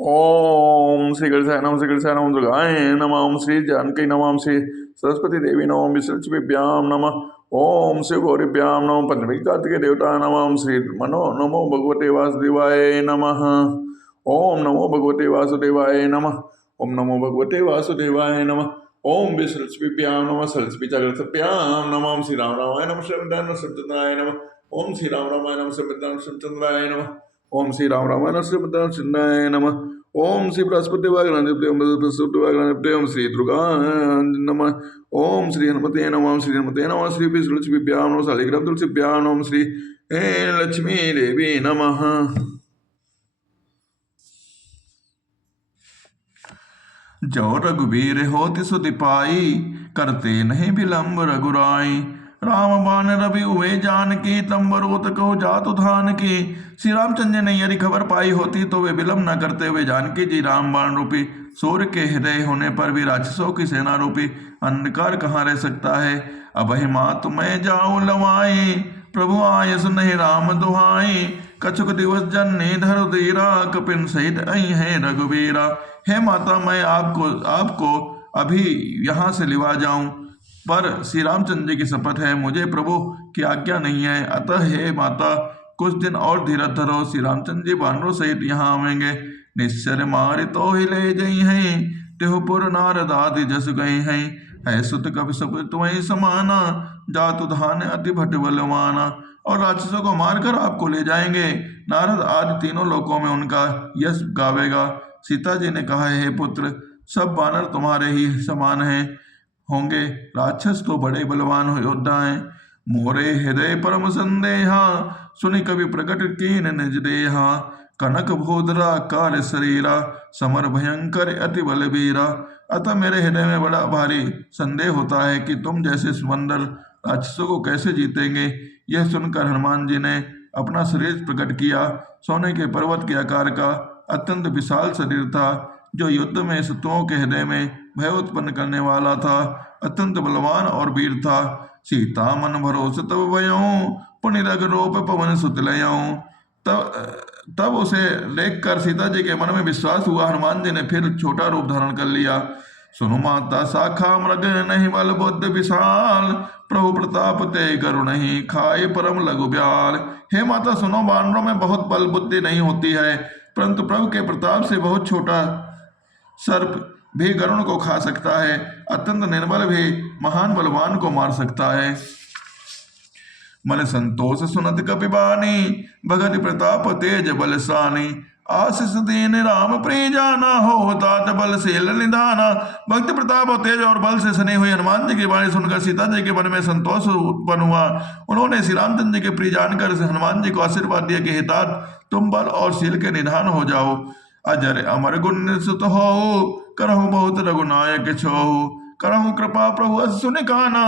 ओम श्री गणेशाय नमः दुर्गाय नमः। ओम श्री जानकी नमः। ओम श्री सरस्वती देवी नमः। विष्णुभ्याम नमः। ओम श्री गौरीभ्याम नमः। पंचमी कार्तिकेय देवता नमः। ओम श्री नमो भगवते वासुदेवाय नमः। ओम नमो भगवते वासुदेवाय नमः। ओम नमो भगवते वासुदेवाय नमः। ओम विष्णुभ्याम नमः। सरस्वती जागृतभ्याम नमः। ओम श्री रामाय नमः। श्रीमद्राय नमः। ओम श्री रामाय नमः। श्रीमद्राय नमः। ओम श्री रामाय श्रीमद्राय नमः। ओम श्री बृहस्पति ओम श्री दुर्गा नमः। ओम श्री हनुमते नमः। ओम श्री हनुमते नमः। श्री विष्णुभ्याम नमः। शालिग्राम तुलसीभ्याम ओम श्री लक्ष्मी देवी नमः। जो रघुवीर होति सुति पाई, करते नहीं विलंब रघुराई। राम बाण रवि हुए जानकी, तंबरोत कहो जातु धान की। श्री रामचंद्र ने यदि खबर पाई होती तो वे विलंब न करते हुए जानकी जी राम बाण रूपी सूर्य के हृदय होने पर भी राक्षसों की सेना रूपी अंधकार कहाँ रह सकता है। अब ही मात मैं जाऊं लवाई, प्रभु आय सुनहि राम दुहाई। कछुक दिवस जननी धर धीरा, कपिन सहित आई है रघुवीरा। हे माता, मैं आपको अभी यहाँ से लिवा जाऊं, पर श्री रामचंद्र जी की शपथ है, मुझे प्रभु की आज्ञा नहीं है। अतः हे माता, कुछ दिन और धीरज धरो। श्री रामचंद्र जी वानरों सहित यहाँ आवेंगे। निश्चर मार तो ही ले जई हैं, तेहुपुर नारद आदि जस गए हैं। है सुत कपि सब तुम्हें समाना, जातु धान अति भट बलवाना। और राक्षसों को मारकर आपको ले जाएंगे। नारद आदि तीनों लोकों में उनका यश गावेगा। सीता जी ने कहा, हे पुत्र, सब वानर तुम्हारे ही समान हैं होंगे। राक्षस तो बड़े बलवान योद्धा हैं। मोरे हृदय परम संदेहा, सुनि कवि प्रकट कीन निज देहा। कनक भोदरा काल शरीरा, समर भयंकर अति बलबीरा। अतः मेरे हृदय में बड़ा भारी संदेह होता है कि तुम जैसे सुंदर राक्षसों को कैसे जीतेंगे। यह सुनकर हनुमान जी ने अपना शरीर प्रकट किया। सोने के पर्वत के आकार का अत्यंत विशाल शरीर था, जो युद्ध में शत्रुओं के हृदय में भय उत्पन्न करने वाला था। अत्यंत बलवान और वीर था। सीता मन भरोसे तब भयऊं, पुनि रग रोप पवन सुत लयऊं। तब उसे देखकर सीता जी के मन में विश्वास हुआ। हनुमान जी ने फिर छोटा रूप धारण कर लिया। सुनु माता शाखा मृग नहीं बल बुद्धि विशाल, प्रभु प्रताप ते करु नहीं खाए परम लघु ब्याल। हे माता सुनो, वानरों में बहुत बल बुद्धि नहीं होती है, परंतु प्रभु के प्रताप से बहुत छोटा सर्प भी गरुण को खा सकता है। अत्यंत निर्बल भी महान बलवान को मार सकता है। मन संतोष सुनत कपिबानी, भगत प्रताप तेज बलसानी। आशीष दीन राम प्रिय जाना, हो तात बल शील निधाना। भक्ति प्रताप और तेज और बल से सनी हुई हनुमान जी की वाणी सुनकर सीता जी के मन में संतोष उत्पन्न हुआ। उन्होंने श्री रामचंद्र जी के प्रिय जानकर हनुमान जी को आशीर्वाद दिया कि हे तात, तुम बल और शील के निधान हो जाओ। अजर अमर गुण सुत हो, करहु बहुत रघुनायक छोहु। करहु कृपा प्रभु अस सुनि काना,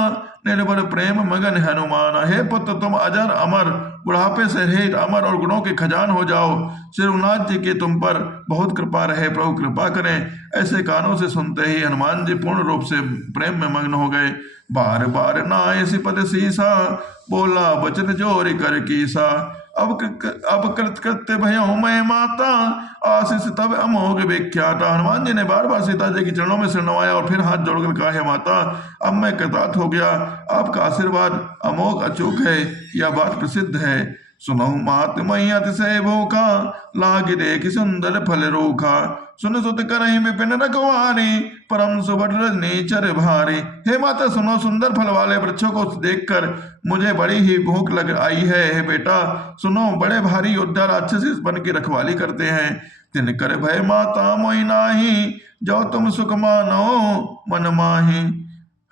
निर्बल प्रेम मगन हनुमाना। हे पुत्र, तुम अजर अमर बुढ़ापे से रहित अमर और गुणों के खजान हो जाओ। श्री रघुनाथ जी की तुम पर बहुत कृपा रहे, प्रभु कृपा करें। ऐसे कानों से सुनते ही हनुमान जी पूर्ण रूप से प्रेम में मग्न हो गए। बार बार नाय पद सीसा, बोला बचन जोरी कर कीसा। अब कृत कृत्य भयो मैं माता, आशीष तब अमोघ विख्याता। हनुमान जी ने बार बार सीता जी के चरणों में सिर नवाया और फिर हाथ जोड़कर कहा, हे माता, अब मैं कृतार्थ हो गया। आपका आशीर्वाद अमोघ अचूक है, यह बात प्रसिद्ध है। सुनहु मात मई अतिशय भूखा, लाग देख सुंदर फल रूखा। सुन सुत करहि विपिन रखवारी, परम सुबट रजनी चर भारी। हे माता सुनो, सुंदर फल वाले वृक्षों को देखकर मुझे बड़ी ही भूख लग आई है। हे बेटा सुनो, बड़े भारी योद्धा राक्षस इस वन की रखवाली करते हैं। तिन कर भय माता मोहि नाही, जो तुम सुख मानो मन माही।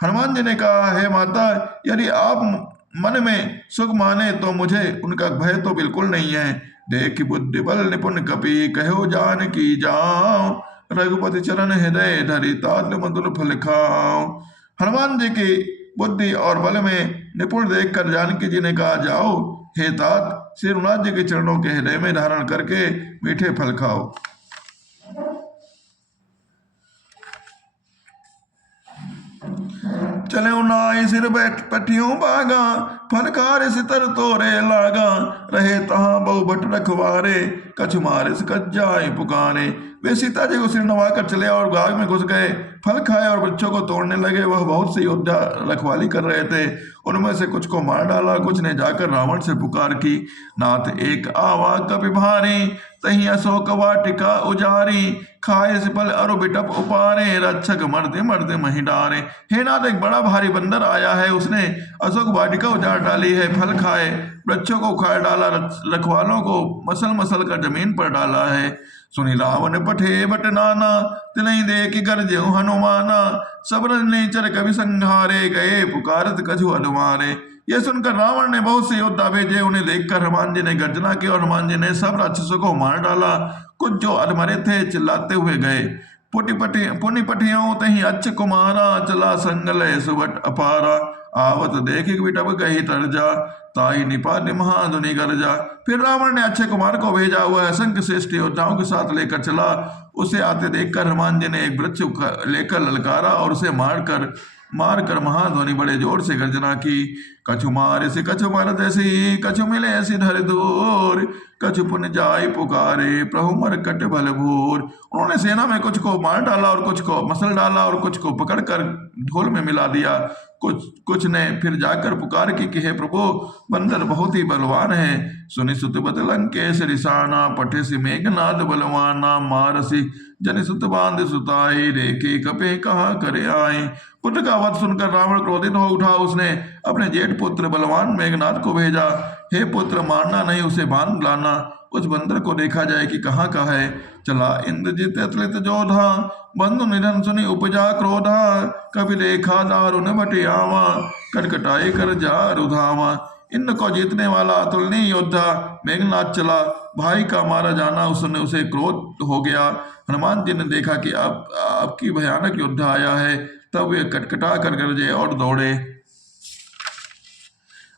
हनुमान जी ने कहा, हे माता, यदि आप मन में सुख माने तो मुझे उनका भय तो बिल्कुल नहीं है। देख बुद्धि बल निपुण कपि, कहो जान की जाओ। रघुपति चरण हृदय धरि, तात मधुर फल खाओ। हनुमान जी की बुद्धि और बल में निपुण देखकर जानकी जी ने कहा, जाओ हे तात, श्री रघुनाथ जी के चरणों के हृदय में धारण करके मीठे फल खाओ। चले नाई सिर बैठ पटियों बागा, फनकार सितर तोरे लागा, रहे तहाँ बहु भट रखवारे, कछु मारे से कच जाए पुकारे। वे सीता जी को सिर नवा कर चले और बाग में घुस गए, फल खाए और बच्चों को तोड़ने लगे। वह बहुत से योद्धा रखवाली कर रहे थे, उनमें से कुछ को मार डाला, कुछ ने जाकर रावण से पुकार की, नाथ एक आवा कपि भारी, तही अशोक वाटिका उजारी, खाए से फल अरु बिटप उपारे, रक्षक मर्दे मर्दे मही डारे। हे नाथ, एक बड़ा भारी बंदर आया है, उसने अशोक वाटिका उजाड़ डाली है, फल खाए, बच्चों को खाए डाला, रखवालों को मसल मसल कर जमीन पर डाला है। सुनी रावण पठे बट नाना, तिलई देख गरजे हनुमाना, सब निचर कवि संहारे, गए पुकारत कछु अनुमारे। यह सुनकर रावण ने बहुत से योद्धा भेजे, उन्हें देखकर हनुमान जी ने गर्जना की और हनुमान जी ने सब राक्षसों को मार डाला। कुछ जो अधमरे थे चिल्लाते हुए गए। पुनि पठियों तही अच्छ कुमारा, चला संगल सुबट अपारा, आवत देख बिटप कही तरजा, ताई निपात महाधुनि गर्जा। फिर रावण ने अच्छे कुमार को भेजा, वह असंख्य श्रेष्ठ योद्धाओं के साथ लेकर चला। उसे आते देखकर हनुमान जी ने एक वृक्ष लेकर ललकारा और उसे मारकर महाध्वनि बड़े जोर से गर्जना की। कछु मारे से कछु मरत ऐसी, कछु मिले ऐसी धर दूर, कछु पुन जाय पुकारे, प्रभु मरकट भल भूर। उन्होंने सेना में कुछ को मार डाला और कुछ को मसल डाला और कुछ को पकड़कर ढोल में मिला दिया। कुछ ने फिर जाकर पुकार की कि हे प्रभु, बंदर बहुत ही बलवान है। सुनि सुत बत लंकेश रिसाना, पठे से मेघनाद बलवाना, मारसी जन सुत बांध सुताई, रेखे कपे कहा करे आए। पुत्र का वध सुनकर रावण क्रोधित हो उठा। उसने अपने जेठ पुत्र बलवान मेघनाद को भेजा, हे पुत्र, मारना नहीं, उसे बांध लाना। उस बंदर को देखा जाए कि कहाँ का है। चला इंद्रजित अतलित जोधा, बंधु निधन सुनि उपजा क्रोधा, कभी देखा दारुण बटे आवा, कटकटाई कर जा रुधावा। इंद्र को जीतने वाला अतुलनीय योद्धा मेघनाद चला। भाई का मारा जाना उसने उसे क्रोध हो गया। हनुमान जी ने देखा कि अब की भयानक योद्धा आया है, तब वे कटकटा कर गरजे और दौड़े।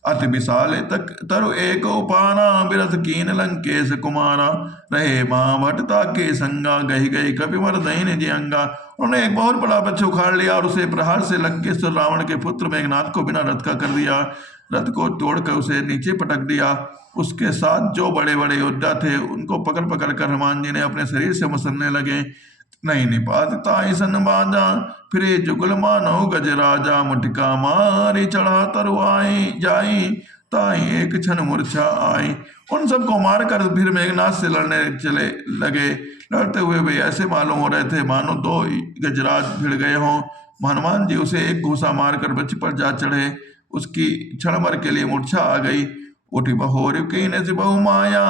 अति विशाल तक तरु एक उपाना, बिरथ कीन लंकेश कुमारा, रहे मां भटता के संगा, गही गई कपि मर दहीन जी अंगा। उन्होंने एक बहुत बड़ा वृक्ष उखाड़ लिया और उसे प्रहार से लंकेश्वर रावण के पुत्र मेघनाद को बिना रथ का कर दिया। रथ को तोड़कर उसे नीचे पटक दिया। उसके साथ जो बड़े बड़े योद्धा थे उनको पकड़ पकड़ कर हनुमान जी ने अपने शरीर से मसलने लगे। नहीं निपात ताई सन बाजा, फिरे जुगल मानो गजराजा, मुटिका मारी चढ़ा तरुआई जाई, ताई एक क्षण मूर्छा आई। उन सबको मारकर फिर मेघनाद से लड़ने चले लगे। लड़ते हुए वे ऐसे मालूम हो रहे थे मानो दो गजराज भिड़ गए हों। हनुमान जी उसे एक घूसा मारकर वृक्ष पर जा चढ़े। उसकी क्षण भर के लिए मूर्छा आ गई। उठी बहोर कीन से बहु माया,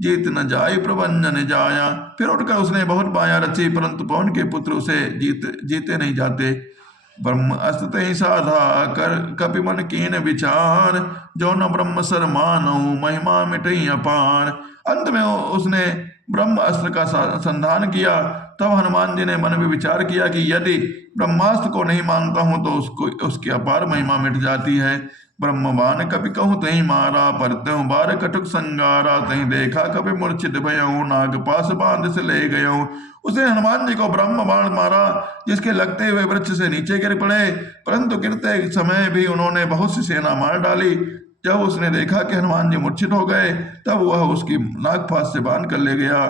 जीत न जाय प्रबंधन जाया। फिर उठकर उसने बहुत माया रची, परंतु पवन के पुत्र उसे जीते नहीं जाते। ब्रह्म अस्त्र ही साधा कर कपि मन कीन विचार, जो न ब्रह्म सर मानौ महिमा मिटई अपार। अंत में उसने ब्रह्म अस्त्र का संधान किया। तब हनुमान जी ने मन में विचार किया कि यदि ब्रह्मास्त्र को नहीं मानता हूं तो उसकी अपार महिमा मिट जाती है। ब्रह्म बाण कपि कहूँ तही मारा, पर त्यों बार कटुक संगारा, तही देखा कपि मूर्छित भयऊं, नाग पास बांध से ले गयऊं। उसने हनुमान जी को ब्रह्म बाण मारा, जिसके लगते हुए वृक्ष से नीचे गिर पड़े, परंतु गिरते समय भी उन्होंने बहुत सी सेना मार डाली। जब उसने देखा कि हनुमान जी मूर्छित हो गए, तब वह उसकी नागपास से बांध कर ले गया।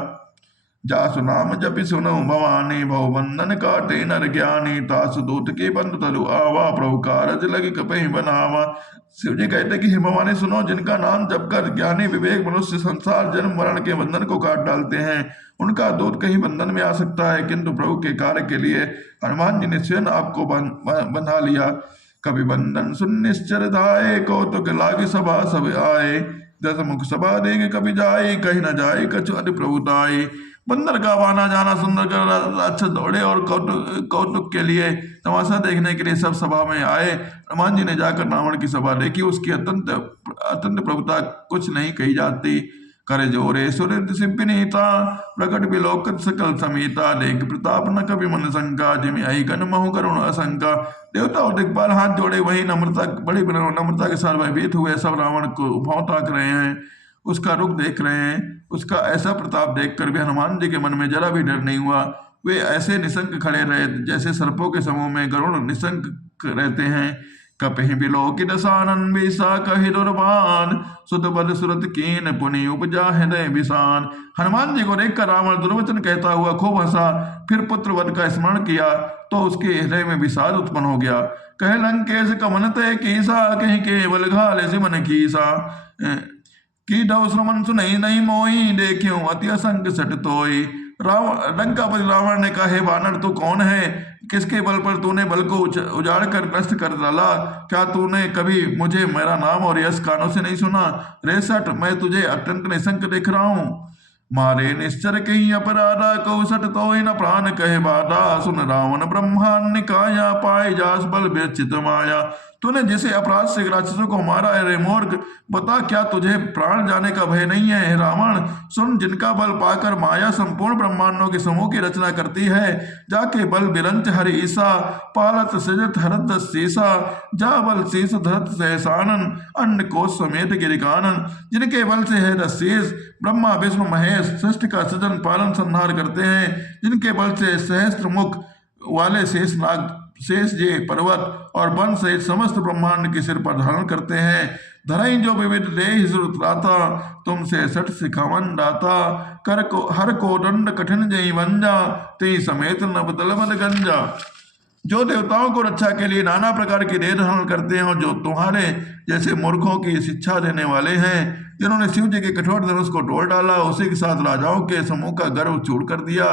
जासु नाम जपि सुनो भवानी, भवबंधन काटे नर ज्ञानी, तासु दूत के बंधु तलु आवा, प्रभु कारज लगी कपहि बनावा। शिव जी कहते कि हे भवानी सुनो, जिनका नाम जपकर ज्ञानी विवेक मनुष्य संसार जन्म मरण के बंधन को काट डालते हैं, उनका दूत कहीं बंधन में आ सकता है, किंतु प्रभु के कार्य के लिए हनुमान जी ने स्वयं आपको बंधा लिया। कभी बंधन सुन निश्चर धाये, कौतुक लागे सभा सब आए, दस मुख सभा देंगे कभी जाए, कहीं न जाए कछु अति प्रभुताई। बंदर का आना जाना सुंदर कर अच्छा दौड़े और कौतुक के लिए तमाशा देखने के लिए सब सभा में आए। हनुमान जी ने जाकर रावण की सभा देखी। उसकी अत्यंत प्रभुता कुछ नहीं कही जाती। करे जोरे सुर सिंपिनीता, प्रकट विलोकत सकल समीता, देख प्रताप न कभी मन शंका, जिमि आई गण महु करुण असंका। देवता और दिक्पाल हाथ जोड़े वही बड़ी नम्रता के साथ भयभीत हुए सब रावण को भाव ताक रहे हैं, उसका रुख देख रहे हैं। उसका ऐसा प्रताप देखकर भी हनुमान जी के मन में जरा भी डर नहीं हुआ। वे ऐसे निशंक खड़े रहे जैसे सर्पों के समूह में गरुड़ निशंक रहते हैं। कपहि बिलोकित सानन बिसा कहि दुर्बान, सुत बल सुरत कीन पुनि उपजा हृदय विषान। हनुमान जी को देखकर रावण दुर्वचन कहता हुआ खूब हंसा, फिर पुत्र वध का स्मरण किया तो उसके हृदय में विषाद उत्पन्न हो गया। कह लंकेश कमन तय कीसा, कहीं केवल घाल सिमन कीसा। की डव श्रमन सुनई नहीं मोई, देख्यो अति असंग सट तोई। लंकापति रावण ने कहा, हे वानर तू कौन है, किसके बल पर तूने बल को उजाड़ कर नष्ट कर डाला? क्या तूने कभी मुझे मेरा नाम और यश कानों से नहीं सुना? रे सट, मैं तुझे अत्यंत निशंक देख रहा हूँ। मारे निश्चर कहीं अपराधा, कौसट तो न प्राण कहे बाधा। सुन रावण ब्रह्मांड निकाया, पाए जास बल व्यचित माया। तूने जिसे अपराध से राक्षसों को मारा है, रे मूर्ख, बता क्या तुझे प्राण जाने का भय नहीं है? हे रावण सुन, जिनका बल पाकर माया संपूर्ण ब्रह्मांडों के समूह की रचना करती है, जाके बल बिरंच हरि ईसा, पालत सजत हरद सीसा। जा बल शीस धरत सहसानन, अन्न कोश समेत गिरिकानन। जिनके बल से है शीस, ब्रह्मा विष्णु महेश सृष्टि का सृजन पालन संहार करते हैं। जिनके बल से सहस्त्र मुख वाले शेष नाग शेष जे पर्वत और वन सहित समस्त ब्रह्मांड के सिर पर धारण करते हैं। धरई जो विविध देह सुरत्राता, तुमसे सठ सिखावन दाता। कर को हर को दंड कठिन जई वंजा, ते समेत नब दलबल गंजा। जो देवताओं को रक्षा के लिए नाना प्रकार की देह धारण करते हैं, और जो तुम्हारे जैसे मूर्खों की शिक्षा देने वाले हैं, जिन्होंने शिव जी के कठोर धनुष को तोड़ डाला, उसी के साथ राजाओं के समूह का गर्व चूर कर दिया।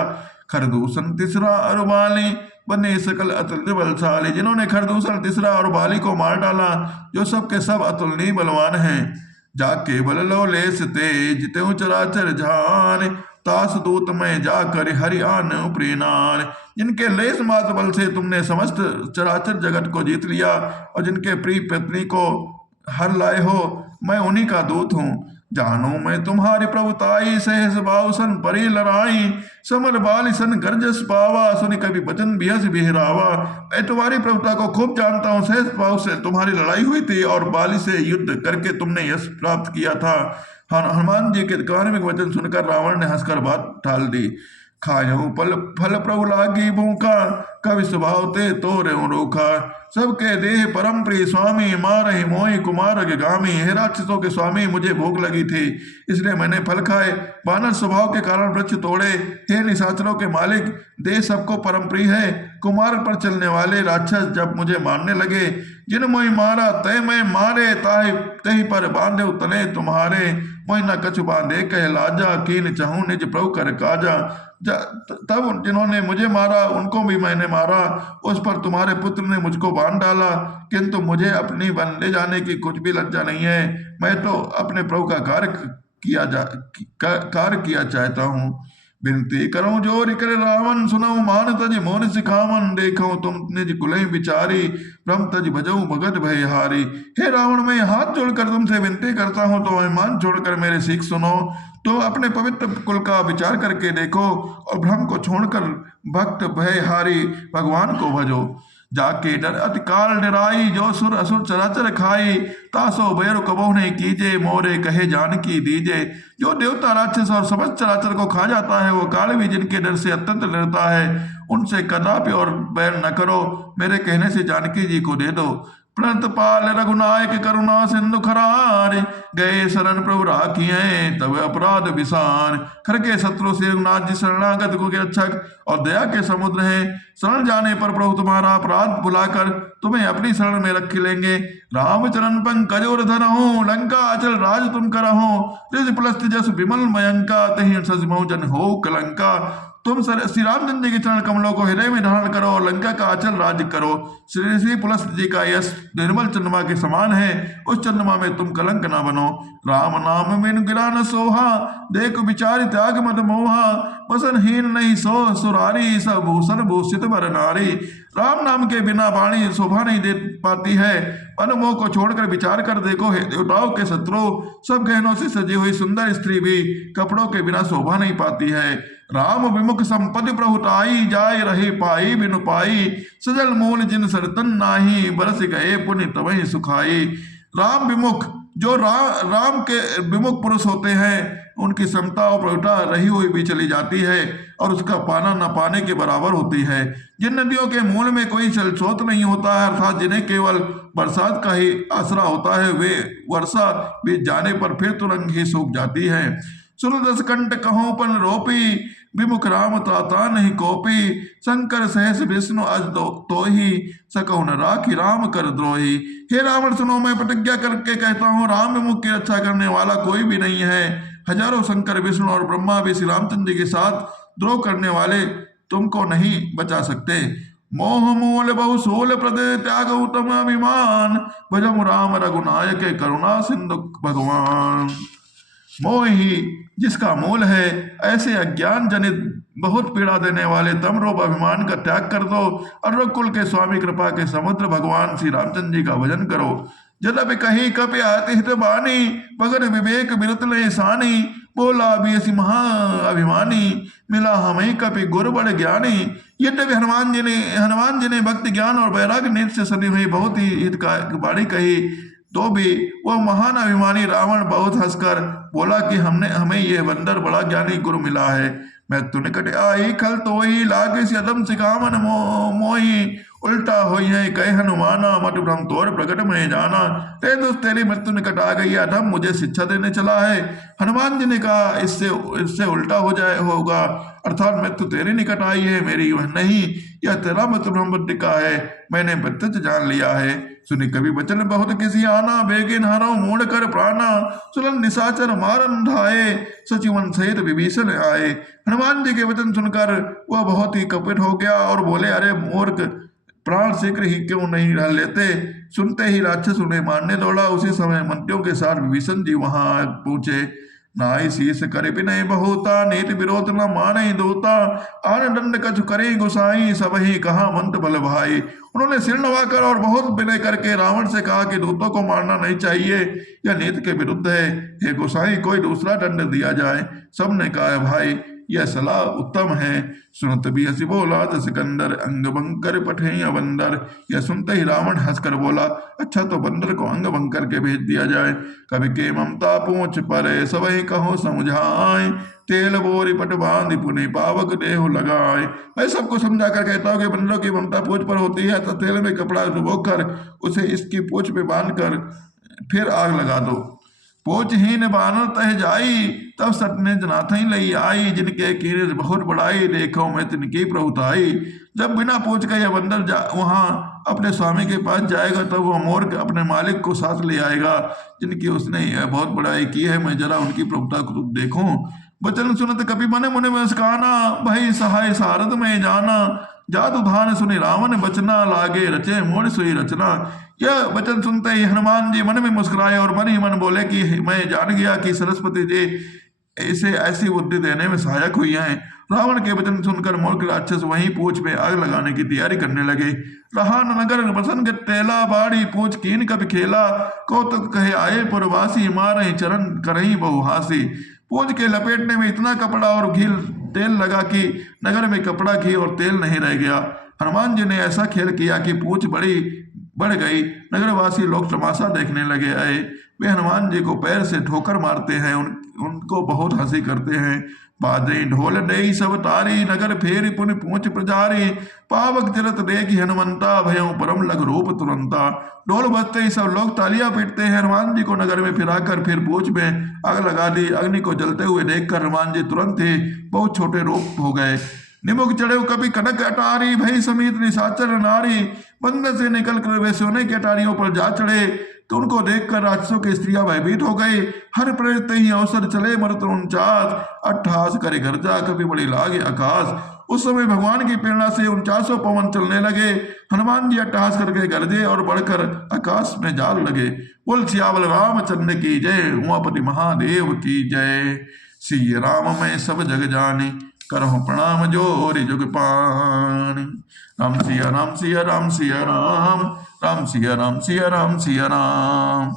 खरदूषण तीसरा और बाली, बने सकल अतुल्य बलशाली। जिन्होंने खरदूषण तीसरा और बाली को मार डाला, जो सब के सब अतुलनीय बलवान हैं। जाके बल लो लेस तेज, त्यों चराचर जान, तास दूत में जाकर हरि आन प्रीणान। जिनके लेस मात्र बल से तुमने समस्त चराचर जगत को जीत लिया, और जिनके प्रिय पत्नी को हर लाए हो, मैं उन्हीं का दूत हूँ। जानो मैं तुम्हारी प्रभुताई, सहस बाउसन परी लड़ाई। समर बाली सन गर्जस पावा, सुनि कभी बचन बिहस बिहरावा। मैं तुम्हारी प्रभुता को खूब जानता हूँ। सहस बाहु से तुम्हारी लड़ाई हुई थी, और बाली से युद्ध करके तुमने यश प्राप्त किया था। हनुमान जी के कार्मिक वचन सुनकर रावण ने हंसकर बात टाल दी। खायो पल फल प्रभु लागी भूखा, कवि स्वभाव ते तोरे रोखा। सबके देह परम प्रिय स्वामी, मारहि मोहि कुमार गामी। हे राक्षसों के स्वामी, मुझे भूख लगी थी, इसलिए मैंने फल खाए। वानर स्वभाव के कारण वृक्ष तोड़े। हे निशाचरों के मालिक, देह सबको परम प्रिय है। कुमार पर चलने वाले राक्षस जब मुझे मारने लगे, जिन मोहि मारा तय मैं मारे, ताहि तही पर बांधे तले तुम्हारे। मोहि न कछु बांधे कह लाजा, कीन चहूं निज प्रभु कर काजा। तब जिन्होंने मुझे मारा उनको भी मैंने मारा, उस पर तुम्हारे पुत्र ने मुझको बांध डाला। किंतु मुझे अपनी वन ले जाने की कुछ भी लज्जा नहीं है। मैं तो अपने प्रभु का कार्य किया चाहता हूँ। विनती करूं जोर करे रावण, सुनऊ मान तज मोर सिखावन। देखो तुम निज कुलई विचारी, ब्रह्म तज भजऊ भगत भय हारी। हे रावण, मैं हाथ जोड़कर तुमसे विनती करता हूं, तो अभिमान छोड़कर मेरे सीख सुनो। तो अपने पवित्र कुल का विचार करके देखो, और भ्रम को छोड़कर भक्त भय हारी भगवान को भजो। जाके डर अति काल डराई, जो सुर असुर चराचर खाई। तासो बैर कबहु नहीं कीजे, मोरे कहे जानकी दीजे। जो देवता राक्षस और समस्त चराचर को खा जाता है, वो काल भी जिनके डर से अत्यंत डरता है, उनसे कदापि और बैर न करो। मेरे कहने से जानकी जी को दे दो। प्रणत पाल रघुनायक करुणा सिंधु खरारे, गए शरण प्रभु राखिए तब अपराध विसान। खर के शत्रु से रघुनाथ जी शरणागत को के रक्षक और दया के समुद्र हैं। शरण जाने पर प्रभु तुम्हारा अपराध बुलाकर तुम्हें अपनी शरण में रख लेंगे। रामचरण पंकजोर धरहूं, लंका अचल राज तुम करहूं। रिज पुलस्त जस विमल मयंका, तहि सजमऊ जन हो कलंका। तुम श्री रामचंद्र जी के चरण कमलों को हृदय में धारण करो और लंका का अचल राज्य करो। श्री पुलस्त जी का यश निर्मल चंद्रमा के समान है, उस चंद्रमा में तुम कलंक न बनो। राम नाम बिन गिरा न सोहा, देख विचार त्याग मत मोहा। वसनहीन नहीं सो सुरारी, सब भूषण भूषित वर नारी। राम नाम के बिना वाणी शोभा नहीं दे पाती है। अनुमोह को छोड़कर विचार कर देखो, हे देवताओं के शत्रु, सब गहनों से सजी हुई सुंदर स्त्री भी कपड़ों के बिना शोभा नहीं पाती है। राम विमुख संपत्ति प्रभुताई, जाय रही पाई बिनु पाई। सजल मूल जिन सरतन नाही, बरस गए पुण्य तवहि सुखाई। राम विमुख, जो राम के विमुख पुरुष होते हैं, उनकी क्षमता और प्रभुता रही हुई भी चली जाती है और उसका पाना न पाने के बराबर होती है। जिन नदियों के मूल में कोई जल स्रोत नहीं होता है, अर्थात जिन्हें केवल बरसात का ही आसरा होता है, वे वर्षा बीत जाने पर फिर तुरंत ही सूख जाती है। सुन दस कंठ कहो पन रोपी, विमुख राम त्राता नहीं कोपी, शंकर सहस विष्णु अज तो ही, सकौ न राखी राम कर द्रोही। हे रावण सुनो, मैं प्रतिज्ञा करके कहता हूँ, राम विमुख की रक्षा करने वाला कोई भी नहीं है। हजारों शंकर विष्णु और ब्रह्मा भी श्री रामचंद्र जी के साथ द्रोह करने वाले तुमको नहीं बचा सकते। मोह मूल बहु सूल प्रद त्याग उत्तम अभिमान, भजम राम रघुनायक करुणा सिंधु भगवान। मोह ही जिसका मूल है, ऐसे अज्ञान जनित बहुत पीड़ा देने वाले तम रूप अभिमान का त्याग कर दो और रघुकुल के स्वामी कृपा के समुद्र भगवान श्री रामचंद्र जी का भजन करो। जदपि कही कपि आति हित बानी, मगर विवेक बिरत ले सानी, बोला भी महा अभिमानी, मिला हमें कपि गुरु बड़ ज्ञानी। यद्यपि हनुमान जी ने भक्ति ज्ञान और वैराग्य नीति से सनी हुई बहुत ही हित का बाणी कही, तो भी वह महान अभिमानी रावण बहुत हंसकर बोला कि हमें यह बंदर बड़ा ज्ञानी गुरु मिला है। मैं तु निकट आई खल तो ही लागे सदम सिकामन मोही, उल्टा हुई है कह हनुमाना, मत भ्रम तोर प्रकट में जाना। ते दोस्त तेरी मृत्यु निकट आ गई, अधम मुझे शिक्षा देने चला है। हनुमान जी ने कहा, इससे उल्टा होगा, अर्थात मृत्यु तेरी निकट आई है, मेरी वह नहीं। यह तेरा मत ब्रह्म का है, मैंने प्रत्यक्ष जान लिया है। सुनी कभी वचन बहुत किसी आना, बेगिन हरो मूड कर प्राणा, सुलन निशाचर मारन ढाए, सचिवन सहित विभीषण आए। हनुमान जी के वचन सुनकर वह बहुत ही कपट हो गया और बोले, अरे मूर्ख, प्राण शीघ्र ही क्यों नहीं रह लेते। सुनते ही राक्षस उन्हें मारने दौड़ा। उसी समय मंत्रियों के साथ विभीषण जी वहां पहुंचे। नाई शीस करे विनय बहुता, नीति विरोध न माने दूता, आन दंड कछु करे गुसाई, सब ही कहा मंत बल भाई। उन्होंने सिर नवाकर और बहुत विनय करके रावण से कहा कि दूतों को मारना नहीं चाहिए, यह नीति के विरुद्ध है। हे गोसाई, कोई दूसरा दंड दिया जाए। सबने कहा, भाई यह सलाह उत्तम है। सुनत भी हसी बोला सिकंदर, अंग भंग कर पठे अबंदर। यह सुनते ही रावण हंसकर बोला, अच्छा तो बंदर को अंग भंग करके भेज दिया जाए। कवि के ममता पूछ परे, सबही कहो समझाए, तेल बोरी पट बांध पुनि पावक देहु लगाए। मैं सबको समझा कर कहता हूँ कि बंदरों की ममता पूछ पर होती है, तो तेल में कपड़ा डुबोकर उसे इसकी पूछ पे बांध कर फिर आग लगा दो। पोचहीन बानर तह जाई, तब सटने जनाथ ही लई आई, जिनके कीर्ति बहुत बड़ाई, देखो मैं तिनकी प्रभुताई। जब बिना पूछ का यह बंदर वहां अपने स्वामी के पास जाएगा, तब वह मोर अपने मालिक को साथ ले आएगा, जिनकी उसने बहुत बड़ाई की है। मैं जरा उनकी प्रभुता को देखूं। वचन सुनत कपि मन मुनि मुस्काना, भई सहाय सारद में जाना, जादू धान सुनि रावण बचना, लागे रचे मोर सोई रचना। यह वचन सुनते ही हनुमान जी मन में मुस्कुराए और मन ही मन बोले कि मैं जान गया कि सरस्वती जी इसे ऐसी बुद्धि देने में सहायक हुई हैं। रावण के वचन सुनकर मूर्ख राक्षस वहीं पूछ पे आग लगाने की तैयारी करने लगे। रहा नगर बसन के तेला, बाड़ी पूछ कीन कभी खेला, कौतुक कहे आए पुरवासी, मारही चरण करही बहुहासी। पूछ के लपेटने में इतना कपड़ा और घी तेल लगा कि नगर में कपड़ा, घी और तेल नहीं रह गया। हनुमान जी ने ऐसा खेल किया कि पूछ बढ़ गई। नगरवासी लोग तमाशा देखने लगे आए। वे हनुमान जी को पैर से ठोकर मारते हैं, उनको बहुत हंसी करते हैं। बाजे ढोल दे सब तारी, नगर फेरी पुनि पूछ प्रजारी, पावक जरत देखी हनुमंता, भयों परम लग रूप तुरंता। ढोल बजते ही सब लोग तालियां पीटते हैं। हनुमान जी को नगर में फिराकर फिर पूछ में आग लगा दी। अग्नि को जलते हुए देखकर हनुमान जी तुरंत ही बहुत छोटे रूप हो गए। निमुख चढ़े कभी कनक अटारी, भई समीत निशाचर नारी, बंदर से निकल कर वे सोने की अटारियों पर जा चढ़े, तो उनको देखकर राक्षसों की स्त्रियां भयभीत हो गई। हर प्रेरते ही अवसर चले मरत 49, अट्ठास करे गर्जा, कभी बड़ी लागे आकाश। उस समय भगवान की प्रेरणा से 49 पवन चलने लगे। हनुमान जी अट्ठास करके गरजे और बढ़कर आकाश में जाल लगे। बोल सियावल रामचंद्र की जय, उमापति महादेव की जय। श्री राम मैं सब जग जाने, करहु प्रणाम जोरि जुग पानी। राम सिया राम सिया राम सिया राम, राम सिया राम सिया राम सिया राम।